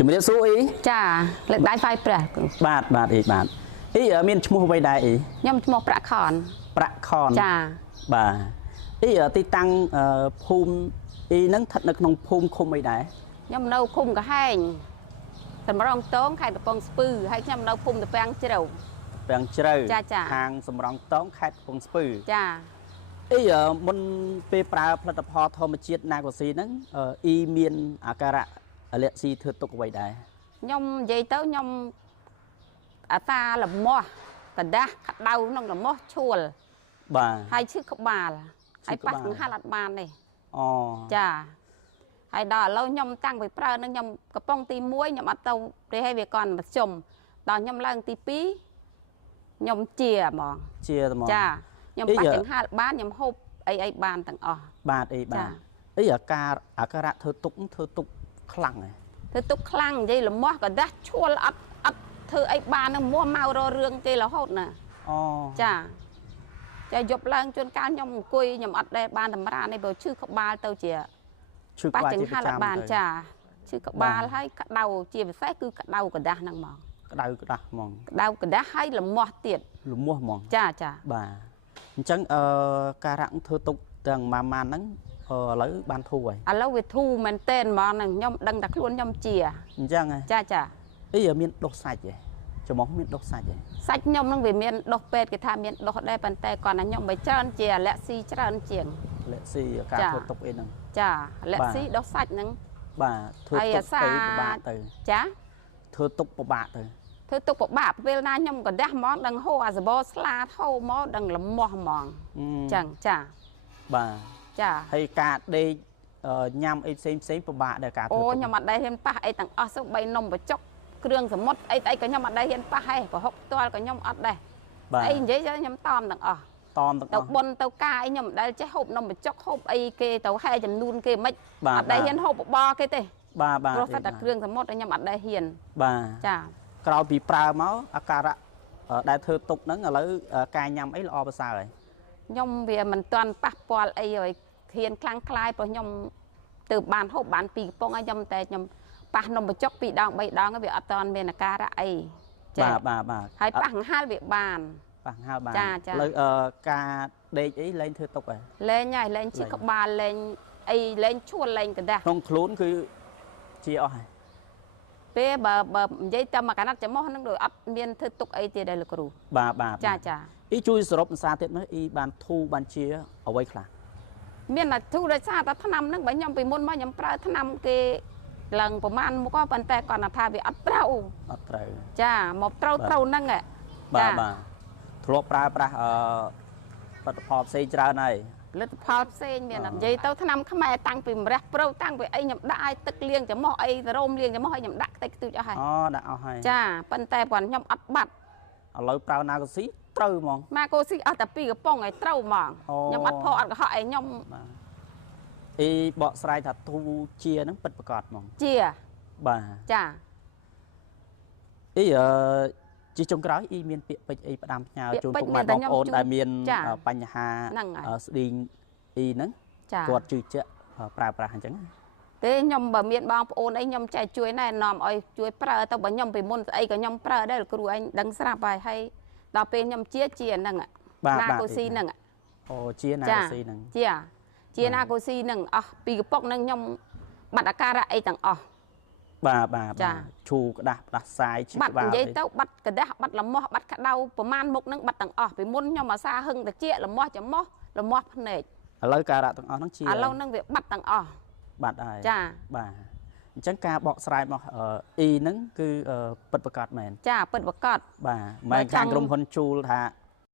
ជំរាបសួរអ៊ីចាលើកដៃហ្វាយព្រះបាទអ៊ីអ៊ីមានឈ្មោះអ្វីដែរអ៊ីខ្ញុំឈ្មោះប្រាក់ខនចាបាទអ៊ីទីតាំងភូមិអ៊ីហ្នឹងស្ថិតនៅក្នុងភូមិឃុំអីដែរខ្ញុំនៅភូមិកហែងសម្រងតងខេត្តកំពង់ស្ពឺហើយខ្ញុំនៅភូមិតាពាំងជ្រៅខាងសម្រងតងខេត្តកំពង់ស្ពឺចាអ៊ីមុនពេលប្រើផលិតផលធម្មជាតិណាកូស៊ីហ្នឹងអ៊ីមានអាការៈអាឡែស៊ីធ្វើទុកអ្វីដែរខ្ញុំនិយាយទៅខ្ញុំអាសាលមាស់កដាស់ក្តៅក្នុងលមាស់ឈួលបាទហើយឈឺក្បាលហើយប៉ះកង្ហាត់អត់បានទេអូចាហើយដល់ឥឡូវខ្ញុំតាំងពីប្រើនឹងខ្ញុំកំប៉ុងទី1ខ្ញុំអត់ទៅទេឲ្យវាកន់មធ្យមដល់ខ្ញុំឡើងទី2ខ្ញុំជាហ្មងចាខ្ញុំប៉ះចង្ហាត់បានខ្ញុំហូបអីបានទាំងអស់បាទអីអីអាការៈធ្វើទុកខ្លាំងហ៎ធ្វើទុកខ្លាំងនិយាយលមាស់ក៏ដាស់ឈួលអត់ធ្វើអីបាននឹងមាស់មកររឿងគេរហូតណាអូចាយប់ឡើងជួនកាលខ្ញុំអង្គុយខ្ញុំអត់ដែរបានតម្រានេះបើឈឺក្បាលទៅជាឈឺក្បាលចង្ហាត់បានចាឈឺក្បាលហើយក្តៅជាពិសេសគឺក្តៅកដាស់ហ្នឹងហ្មងក្តៅហ្មងក្តៅកដាស់ហើយលមាស់ទៀតលមាស់ហ្មងចាបាទអញ្ចឹងការៈធ្វើទុកទាំងម៉ាហ្នឹងឥឡូវបានធូរហើយឥឡូវវាធូរមែនតែនហ្មងហ្នឹងខ្ញុំដឹងតែខ្លួនខ្ញុំជាអញ្ចឹងចាអីមានដុសសាច់ហ៎ច្រមុះមានដុសសាច់ហ៎សាច់ខ្ញុំហ្នឹងវាមានដុសពេទ្យគេថាមានដុសដែរប៉ុន្តែគាត់ថាខ្ញុំបើច្រើនជាអាឡែស៊ីច្រើនជាងអាឡែស៊ីការធ្វើទុកអីហ្នឹងចាអាឡែស៊ីដុសសាច់ហ្នឹងបាទធ្វើទុកទៅពិបាកទៅចាធ្វើទុកពិបាកទៅធ្វើទុកពិបាកពេលណាខ្ញុំក៏ដាស់ហ្មងដឹងហូរអាសបោស្លាហូរមកដឹងលមាស់ហ្មងអញ្ចឹងចាបាទចាហើយការដេកញ៉ាំអីផ្សេងពិបាកដែរការធ្វើអូខ្ញុំអត់ដែរហ៊ានប៉ះអីទាំងអស់សូម្បីនំបញ្ចុកគ្រឿងសមុទ្រអីក៏ខ្ញុំអត់ដែរហ៊ានប៉ះហេប្រហុកផ្ទាល់ក៏ខ្ញុំអត់ដែរអីនិយាយខ្ញុំតមទាំងអស់ទៅបុនទៅការអីខ្ញុំមិនដែលចេះហូបនំបញ្ចុកហូបអីគេទៅហែចំនួនគេមិនអត់ដែរហ៊ានហូបបបរគេទេបាទព្រោះតែគ្រឿងសមុទ្រខ្ញុំអត់ដែរហ៊ានបាទចាក្រោយពីប្រើមកអាការៈដែលធ្វើទុកហ្នឹងឥឡូវការញ៉ាំអីល្អប្រសើរហើយខ្ញុំវាមិនទាន់ប៉ះពាល់អីឲ្យហ៊ានខ្លាំងខ្លាយព្រោះខ្ញុំទៅបានហូបបាន2កំប៉ុងហើយខ្ញុំតែខ្ញុំប៉ះនំបញ្ចុក2ដង3ដងវាអត់ទាន់មានអាការៈអីបាទហើយប៉ះកង្ហាលវាបានប៉ះកង្ហាលបានចាឥឡូវការដេកអីលែងធ្វើទុកហើយលែងហើយលែងឈឺក្បាលលែងអីលែងឈួលលែងកដាស់ក្នុងខ្លួនគឺជាអស់ហើយពេលបើនិយាយតែមកកណាត់ចំោះហ្នឹងដូចអត់មានធ្វើទុកអីទៀតដែរលោកគ្រូបាទចាអ៊ីជួយសរុបភាសាទៀតមើលអ៊ីបានធូរបានជាអ្វីខ្លះមានតែធូរដោយសារតែថ្នាំហ្នឹងបើខ្ញុំពីមុនមកខ្ញុំប្រើថ្នាំគេឡើងប្រហែលមកក៏ប៉ុន្តែគាត់ថាវាអត់ត្រូវចាមកត្រូវហ្នឹងបាទធ្លាប់ប្រើប្រាស់ផលិតផលផ្សេងច្រើនហើយផលិតផលផ្សេងមាននិយាយទៅថ្នាំខ្មែរតាំងពីម្រះប្រូតាំងពីអីខ្ញុំដាក់ឲ្យទឹកលាងចំោះអីរោមលាងចំោះឲ្យខ្ញុំដាក់ខ្ទេចខ្ទូចអស់ហើយដាក់អស់ហើយចាប៉ុន្តែគាត់ខ្ញុំអត់បាត់ឥឡូវប្រើណាកូស៊ីត្រូវហ្មងណាកូស៊ីអស់តែ2កំប៉ុងឲ្យត្រូវហ្មងខ្ញុំអត់ផកអត់កុហកឲ្យខ្ញុំអីបកស្រាយថាធូជាហ្នឹងពិតប្រាកដហ្មងជាបាទចាអីជាចុងក្រោយអ៊ីមានពាក្យពេចន៍អីផ្ដាំផ្ញើជូនពុកម៉ែបងប្អូនដែលមានបញ្ហាស្ទីងអ៊ីហ្នឹងគាត់ជឿជាក់ប្រើប្រាស់អញ្ចឹងទេខ្ញុំបើមានបងប្អូនអីខ្ញុំចែកជួយណែនាំឲ្យជួយប្រើទៅបើខ្ញុំពីមុនស្អីក៏ខ្ញុំប្រើដែរគ្រូឯងដឹងស្រាប់ហើយដល់ពេលខ្ញុំជាហ្នឹងណាកូស៊ីហ្នឹងអូជាណាកូស៊ីហ្នឹងជាណាកូស៊ីហ្នឹងអស់2កំប៉ុងហ្នឹងខ្ញុំបាត់អាការៈអីទាំងអស់បាទឈូក្តាស់ផ្ដាសាយឈឺក្បាលនិយាយទៅបាត់កដាស់បាត់លមាស់បាត់ក្តៅប្រមាណមុខហ្នឹងបាត់ទាំងអស់ពីមុនខ្ញុំអាសាហឹងតិចលមាស់ចំមាស់លមាស់ភ្នែកឥឡូវការៈទាំងអស់ហ្នឹងជាឥឡូវហ្នឹងវាបាត់ទាំងអស់បាត់ហើយចាបាទអញ្ចឹងការបកស្រាយរបស់អ៊ីហ្នឹងគឺពិតប្រាកដមែនចាពិតប្រាកដបាទមិនខាងក្រុមហ៊ុនជូលថា